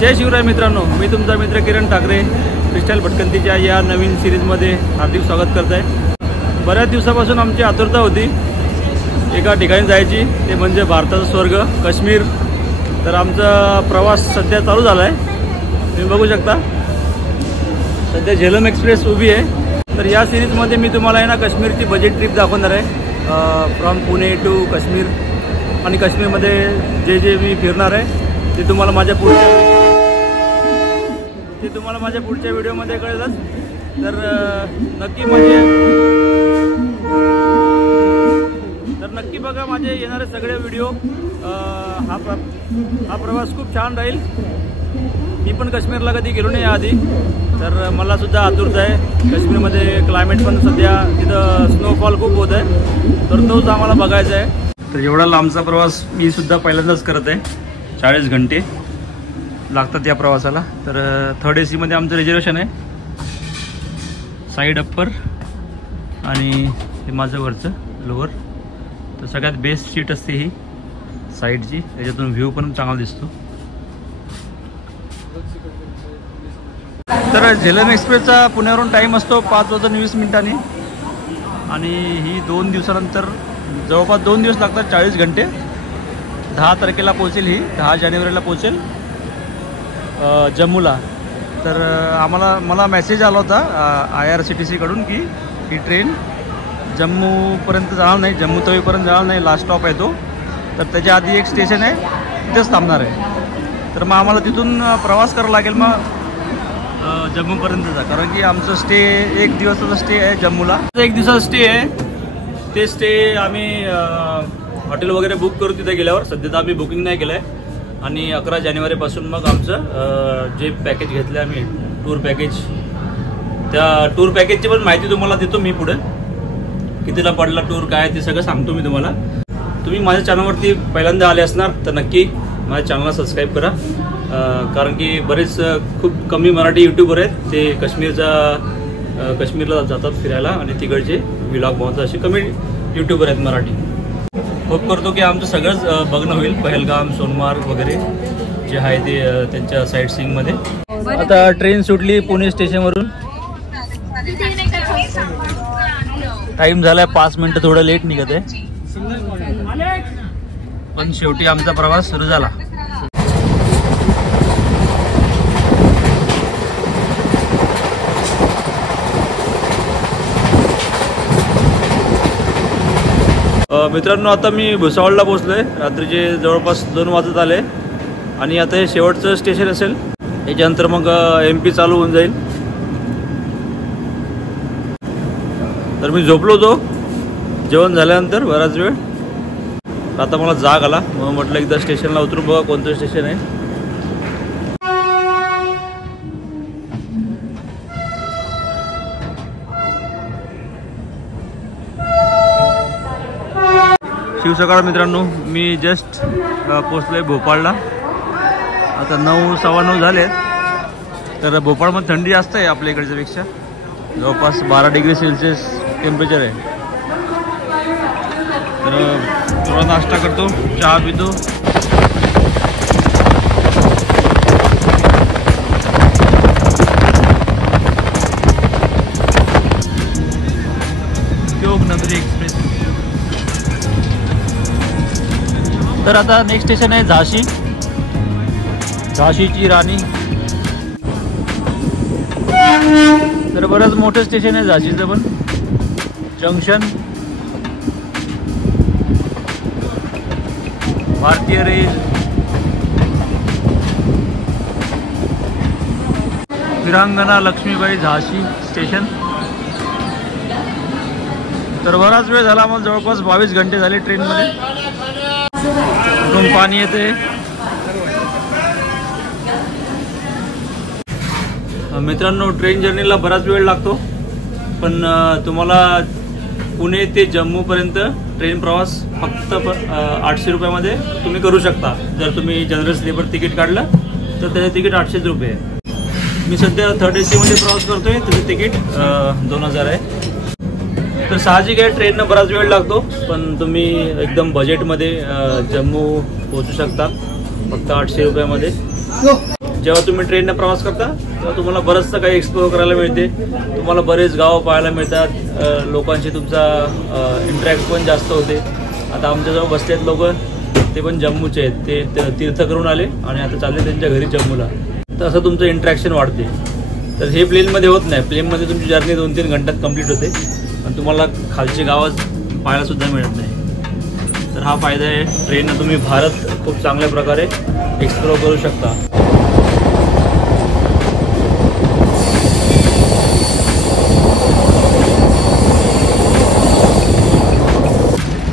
जय शिवराय मित्रांनो, मी तुमचा मित्र किरण ठाकरे फ्रीस्टाईल भटकंतीच्या या नवीन सिरीजमध्ये हार्दिक स्वागत करत आहे। बऱ्याच दिवसापासून आमची आतुरता होती एका ठिकाणी जायची, ते म्हणजे भारताचा स्वर्ग काश्मीर। तर आमचा प्रवास सध्या चालू झाला आहे, तुम्ही बघू शकता। सध्या झेलम एक्सप्रेस उभी आहे। तर या सिरीजमध्ये मी तुम्हाला आहे ना काश्मीरची बजेट ट्रिप दाखवणार आहे, फ्रॉम पुणे टू काश्मीर। आणि काश्मीरमध्ये जे मी फिरणार आहे ते तुम्हाला माझ्या पुढच्या व्हिडिओमध्ये कळेलच। तर नक्की बघा माझे येणारे सगळे व्हिडिओ। हा प्रवास खूप छान राहील। मी पण काश्मीरला कधी गेलो नाही आधी, तर मला सुद्धा आतुरता आहे। काश्मीरमध्ये क्लायमेट पण सध्या तिथं स्नोफॉल खूप होत आहे, तर तोच आम्हाला बघायचा आहे। तर एवढा लांबचा प्रवास मी सुद्धा पहिल्यांदाच करत आहे। 40 घंटे लागतात या प्रवासाला। तर थर्ड AC मध्ये आमचं रिझर्वेशन आहे, साईड अप्पर आणि हे माझं वरचं लोअर। तर सगळ्यात बेस्ट सीट असते ही साईडची, त्याच्यातून व्ह्यू पण चांगला दिसतो। तर झेलम एक्सप्रेसचा पुण्यावरून टाईम असतो 5:20 आणि ही 2 दिवसानंतर जवळपास 2 दिवस लागतात, 40 घंटे। 10 तारखेला पोहोचेल ही, 10 जानेवारीला पोहोचेल जम्मूला। तर मला मेसेज आला होता IRCTC कडून की ही ट्रेन जम्मूपर्यंत जाणार नाही, जम्मू तवीपर्यंत जाणार नाही, लास्ट स्टॉप आहे तो। तर त्याच्या आधी एक स्टेशन आहे, तिथेच थांबणार आहे। तर मग आम्हाला तिथून प्रवास करावा लागेल मग जम्मूपर्यंतचा, कारण की आमचं स्टे 1 दिवसाचा स्टे आहे जम्मूला। 1 दिवसाचा स्टे आहे, ते स्टे आम्ही हॉटेल वगैरे बुक करू तिथे गेल्यावर। सध्या तर आम्ही बुकिंग नाही केलं आहे। आणि 11 जानेवारीपासून मग आमचं जे पॅकेज घेतलं आम्ही टूर पॅकेज, त्या टूर पॅकेजची पण माहिती तुम्हाला देतो मी पुढे। कितीला पडला टूर काय ते सगळं सांगतो मी तुम्हाला। तुम्ही माझ्या चॅनलवरती पहिल्यांदा आले असणार तर नक्की माझ्या चॅनलला सबस्क्राईब करा, कारण की बरेच खूप कमी मराठी यूट्यूबर आहेत ते काश्मीरला जातात फिरायला आणि तिकडचे व्लॉग बनवतात, असे कमी यूट्यूबर आहेत मराठी। होप करतो की आमचं सगळंच बघणं होईल, पहलगाम सोनमार्ग वगैरे जे आहे ते त्यांच्या साईट सीइंगमध्ये। आता ट्रेन सुटली पुणे स्टेशनवरून, टाइम झालाय 5 मिनिटं, थोडं लेट निघत आहे, पण शेवटी आमचा प्रवास सुरू झाला। मित्रांनो, आता मी भुसावळला पोहोचलोय, रात्रीचे जवळपास 2 वाजत आले आणि आता हे शेवटचं स्टेशन असेल, याच्यानंतर मग MP चालू होऊन जाईल। तर मी झोपलो होतो जेवण झाल्यानंतर बराच वेळ, आता मला जाग आला, मग म्हटलं एकदा स्टेशनला उतरून बघा कोणतं स्टेशन आहे। शिव सकाळ मित्रांनो, मी जस्ट पोचलोय भोपाळला। आता 9 सव्वा 9 झाले। तर भोपाळमध्ये थंडी जास्त आहे आपल्या इकडच्या पेक्षा, जवळपास 12 डिग्री सेल्सिअस टेम्परेचर आहे। तर थोडा नाश्ता करतो, चहा पितो। नगरी एक्सप्रेस। तर आता नेक्स्ट स्टेशन आहे झाशी, झाशीची राणी। तर बरंच मोठं स्टेशन आहे झाशीचं पण, जंक्शन। भारतीय रेल, वीरांगना लक्ष्मीबाई झाशी स्टेशन। तर बराच वेळ झाला, आम्हाला जवळपास 22 घंटे झाले ट्रेनमध्ये, कुठून पाणी येते। मित्रांनो, ट्रेन जर्नीला बराच वेळ लागतो, पण तुम्हाला पुणे ते जम्मूपर्यंत ट्रेन प्रवास फक्त 800 रुपयामध्ये तुम्ही करू शकता। जर तुम्ही जनरल स्लीपर तिकीट काढलं तर त्याचं तिकीट 800 रुपये आहे। मी सध्या थर्ड AC मध्ये प्रवास करतोय, त्याचं तिकीट 2000 आहे। तर साहजिक आहे ट्रेननं बराच वेळ लागतो, पण तुम्ही एकदम बजेटमध्ये जम्मू पोहोचू शकता फक्त 800 रुपयामध्ये। जेव्हा तुम्ही ट्रेनने प्रवास करता तेव्हा तुम्हाला बरंचसं काही एक्सप्लोअर करायला मिळते. तुम्हाला बरेच गावं पाहायला मिळतात. लोकांशी तुमचा इंटरॅक्ट पण जास्त होते. आता आमच्याजवळ बसलेत लोक, ते पण जम्मूचे आहेत. ते तीर्थ करून आले आणि आता चालले त्यांच्या घरी जम्मूला. तर असं तुमचं इंटरॅक्शन वाढते. तर हे प्लेनमध्ये होत नाही. प्लेनमध्ये तुमची जर्नी 2-3 घंट्यात कंप्लीट होते आणि तुम्हाला खालची गावं पाहायलासुद्धा मिळत नाही. तर हा फायदा आहे. ट्रेननं तुम्ही भारत खूप चांगल्या प्रकारे एक्सप्लोअर करू शकता.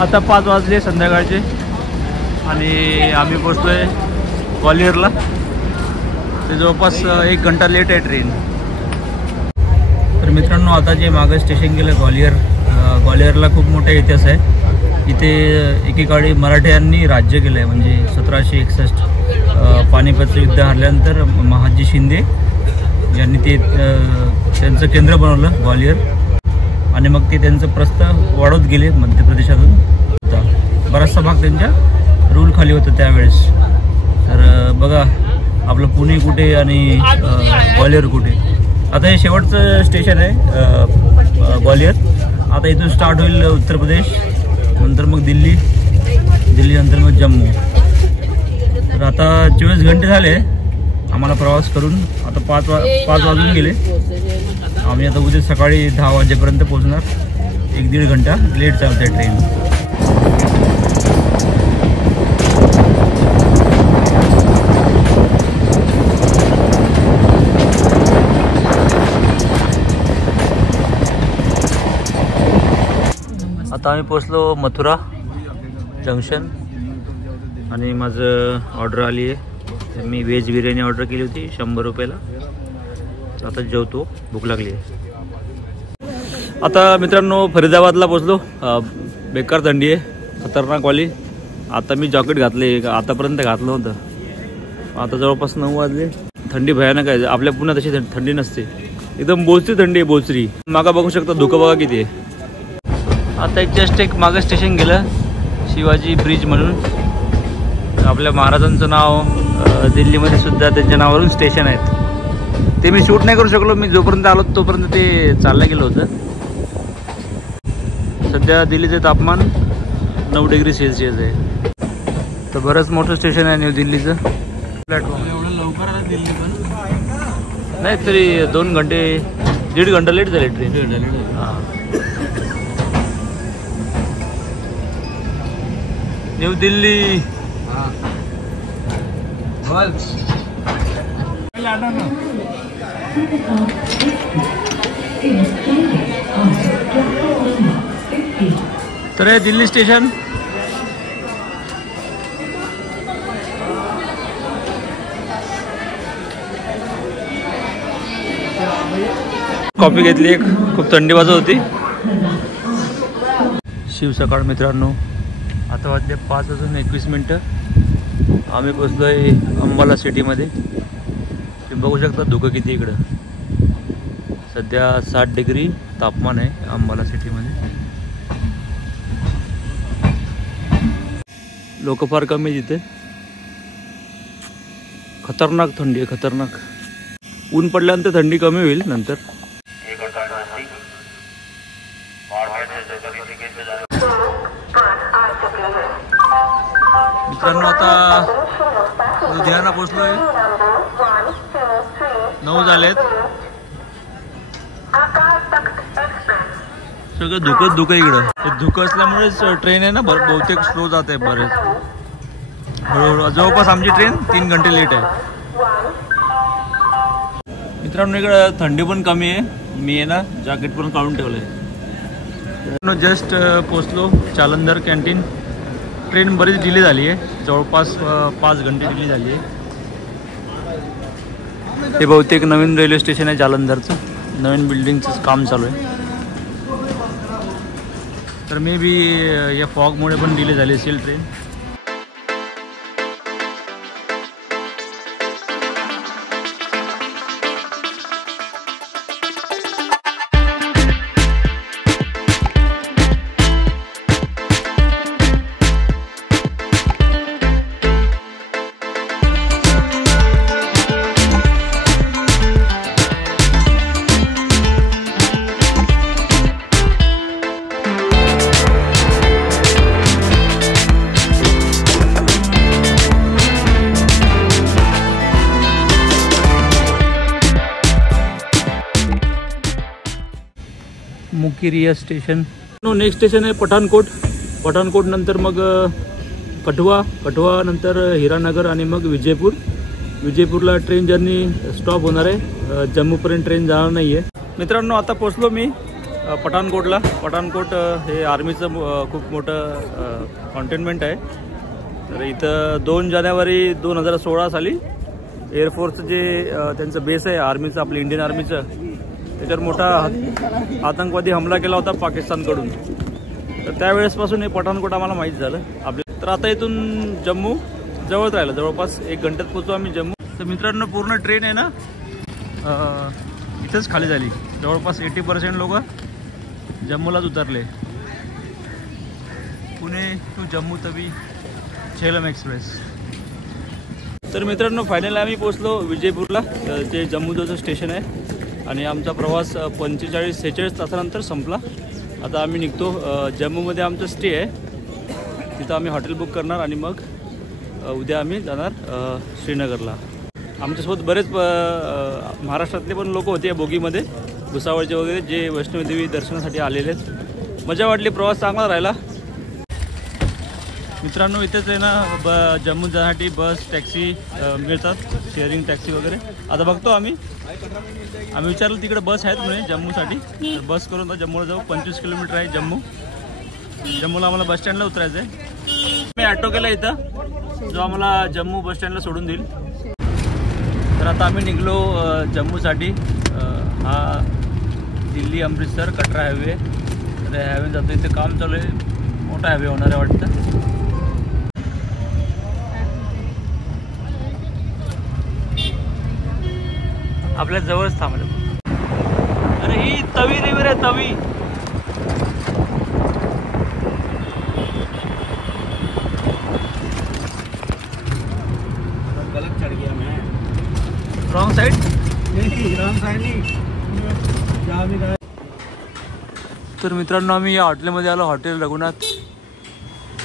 आता 5 वाजले संध्याकाळचे आणि आम्ही पोचतोय ग्वालियरला. ते जवळपास 1 घंटा लेट आहे ट्रेन. तर मित्रांनो, आता जे मागं स्टेशन गेलं ग्वालियरला खूप मोठा इतिहास आहे. इथे एकेकाळी मराठ्यांनी राज्य केलं आहे. म्हणजे 1761 पानिपतचं युद्ध हरल्यानंतर महाजी शिंदे यांनी त्यांचं केंद्र बनवलं ग्वालियर आणि मग ते त्यांचं प्रस्थ वाढवत गेले. मध्य प्रदेशातून होता बराचसा भाग त्यांच्या रूल खाली होतं त्यावेळेस. तर बघा आपलं पुणे कुठे आणि ग्वालियर कुठे. आता हे शेवटचं स्टेशन आहे ग्वालियर. आता इथून स्टार्ट होईल उत्तर प्रदेश, नंतर मग दिल्ली नंतर मग जम्मू. तर आता 24 घंटे झाले आम्हाला प्रवास करून. आता 5 वाजून गेले. आम्ही आता उद्या सकाळी 10 वाजेपर्यंत पोहोचणार. 1-1.5 घंटा लेट चालते ट्रेन. आता आम्ही पोचलो मथुरा जंक्शन आणि माझं ऑर्डर आली आहे. मी व्हेज बिर्याणी ऑर्डर केली होती 100 रुपयाला. आता जेवतो, भूक लागली आहे. आता मित्रांनो फरीदाबादला पोचलो. बेकार थंडी आहे, खतरनाकवाली. आता मी जॉकेट घातले, आतापर्यंत घातलं होतं. आता जवळपास 9 वाजले. थंडी भयानक आहे. आपल्या पुण्यात अशी थंडी नसते. एकदम बोचरी थंडी आहे, बोचरी. मागं बघू शकता धुकं बघा किती आहे. आता जस्ट एक मागं स्टेशन गेलं शिवाजी ब्रिज म्हणून. आपल्या महाराजांचं नाव दिल्लीमध्ये सुद्धा त्यांच्या नावावरून स्टेशन आहेत. ते मी शूट नाही करू शकलो. मी जोपर्यंत आलो तोपर्यंत ते चाललं गेलं होतं. सध्या दिल्लीचे तापमान 9 डिग्री सेल्सिअस आहे. तर बरंच मोठं स्टेशन आहे न्यू दिल्लीचं. प्लॅटफॉर्म एवढं लवकर आलं दिल्ली पण नाही, तरी 2 घंटे 1.5 घंटा लेट झाले ट्रेन. हां, न्यू दिल्ली. तर हे दिल्ली स्टेशन. कॉफी घेतली एक. खूप थंडी वाजत होती. शिव सकाळ मित्रांनो. आता वाजले 5:21. आम्ही पोचलो आहे अंबाला सिटीमध्ये. तुम्ही बघू शकता धुकं किती इकडं. सध्या 60 डिग्री तापमान आहे अंबाला सिटीमध्ये. लोक फार कमी तिथे. खतरनाक थंडी आहे, खतरनाक. ऊन पडल्यानंतर थंडी कमी होईल नंतर. मित्रांनो आता लुधियाना पोचलोय. 9 झालेत. सगळं धुकं इकडं. ते धुकं असल्यामुळेच ट्रेन आहे ना बहुतेक स्लो जात आहे बरेच. हळूहळू जवळपास आमची ट्रेन 3 घंटे लेट आहे. मित्रांनो इकडं थंडी पण कमी आहे. मी आहे ना जॅकेट पण काढून ठेवलं आहे. जस्ट पोचलो जालंधर कॅन्टीन. ट्रेन बरीच डिले झाली आहे. जवळपास 5 घंटे डिले झाली आहे. हे बहुतेक नवीन रेल्वे स्टेशन आहे जालंधरचं. नवीन बिल्डिंगचं काम चालू आहे. तर मे बी या फॉगमुळे पण डिले झाली असेल ट्रेन. मुकिरिया स्टेशन. नेक्स्ट स्टेशन आहे पठाणकोट. पठाणकोट नंतर मग कठवा. कठवा नंतर हिरानगर आणि मग विजयपूर. विजयपूरला ट्रेन जर्नी स्टॉप होणार आहे. जम्मूपर्यंत ट्रेन जाणार नाही आहे. मित्रांनो आता पोचलो मी पठाणकोटला. पठाणकोट हे आर्मीचं खूप मोठं कॉन्टेनमेंट आहे. तर इथं 2 जानेवारी 2016 साली एअरफोर्सचं जे त्यांचं बेस आहे आर्मीचं, आपलं इंडियन आर्मीचं, त्याच्यावर मोठा आतंकवादी हमला केला होता पाकिस्तानकडून. तर त्यावेळेसपासून हे पठाणकोट आम्हाला माहीत झालं आपल्या. तर आता इथून जम्मू जवळच राहिलं, जवळपास 1 घंट्यात पोचतो आम्ही जम्मू. तर मित्रांनो पूर्ण ट्रेन आहे ना इथंच खाली झाली. जवळपास 80% लोक जम्मूलाच उतरले. Pune to Jammu Tawi Jhelum express. तर मित्रांनो फायनली आम्ही पोचलो विजयपूरला, जे जम्मूचं स्टेशन आहे. आणि आमचा प्रवास 45-46 तासानंतर संपला. आता आम्ही निघतो. जम्मूमध्ये आमचं स्टे आहे, तिथं आम्ही हॉटेल बुक करणार आणि मग उद्या आम्ही जाणार श्रीनगरला. आमच्यासोबत बरेच महाराष्ट्रातले पण लोक होते या बोगीमध्ये, भुसावळचे वगैरे, जे वैष्णोदेवी दर्शनासाठी आलेले आहेत. मजा वाटली, प्रवास चांगला राहिला. मित्रांनो इथेच आहे ना जम्मू जाण्यासाठी बस टॅक्सी मिळतात, शेअरिंग टॅक्सी वगैरे. आता बघतो आम्ही विचारलं तिकडे बस आहेत म्हणे जम्मूसाठी. तर बस करून आता जम्मूला जाऊ. 25 किलोमीटर आहे जम्मू. जम्मूला आम्हाला बस स्टँडला उतरायचं आहे. मी ऑटो केला इथं जो आम्हाला जम्मू बस स्टँडला सोडून देईल. तर आता आम्ही निघलो जम्मूसाठी. हा दिल्ली अमृतसर कटरा हायवे. तर हायवे जातो. इथे काम चालू आहे, मोठा हायवे होणार आहे वाटतं. आपल्या जवळच थांबलं. अरे ही तवी रिव्हर आहे, तवी. गलत चढ़ गया मैं. रॉन्ग साइड नहीं. तर मित्रांनो आम्ही या हॉटेलमध्ये आलो, हॉटेल रघुनाथ.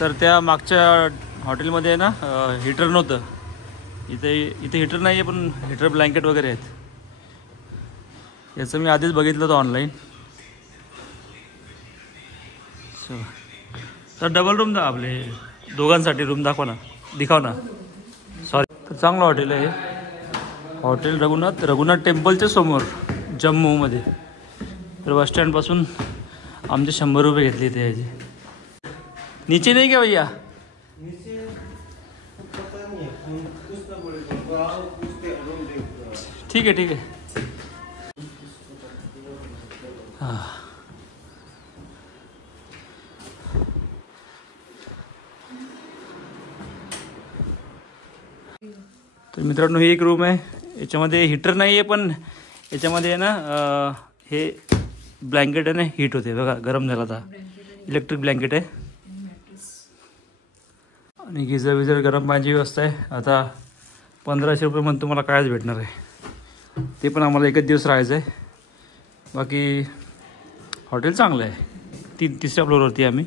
तर त्या मागच्या हॉटेलमध्ये आहे ना हीटर नव्हतं. इथे हीटर नाही आहे, पण हीटर ब्लँकेट वगैरे आहेत. याचं मी आधीच बघितलं होतं ऑनलाईन. तर डबल रूम आपले दोघांसाठी रूम दाखवा ना, दिखाव ना. सॉरी. तर चांगलं हॉटेल आहे हॉटेल रघुनाथ. रघुनाथ टेम्पलच्या समोर जम्मूमध्ये. तर बस स्टँडपासून आमचे 100 रुपये घेतले ते याचे. नीचे नाही क्या भैया? ठीक आहे. हां. तर मित्रांनो ही एक रूम आहे. याच्यामध्ये हीटर नाही आहे, पण याच्यामध्ये आहे ना हे ब्लँकेट आहे ना, हीट होते बघा, गरम झाला आता. इलेक्ट्रिक ब्लँकेट आहे आणि गिझर विझर गरम पाण्याची व्यवस्था आहे. आता 1500 रुपये म्हणून तुम्हाला कायच भेटणार आहे. ते पण आम्हाला 1 दिवस राहायचं आहे. बाकी हॉटेल चांगलं आहे. 3-3ऱ्या फ्लोअरवरती आम्ही.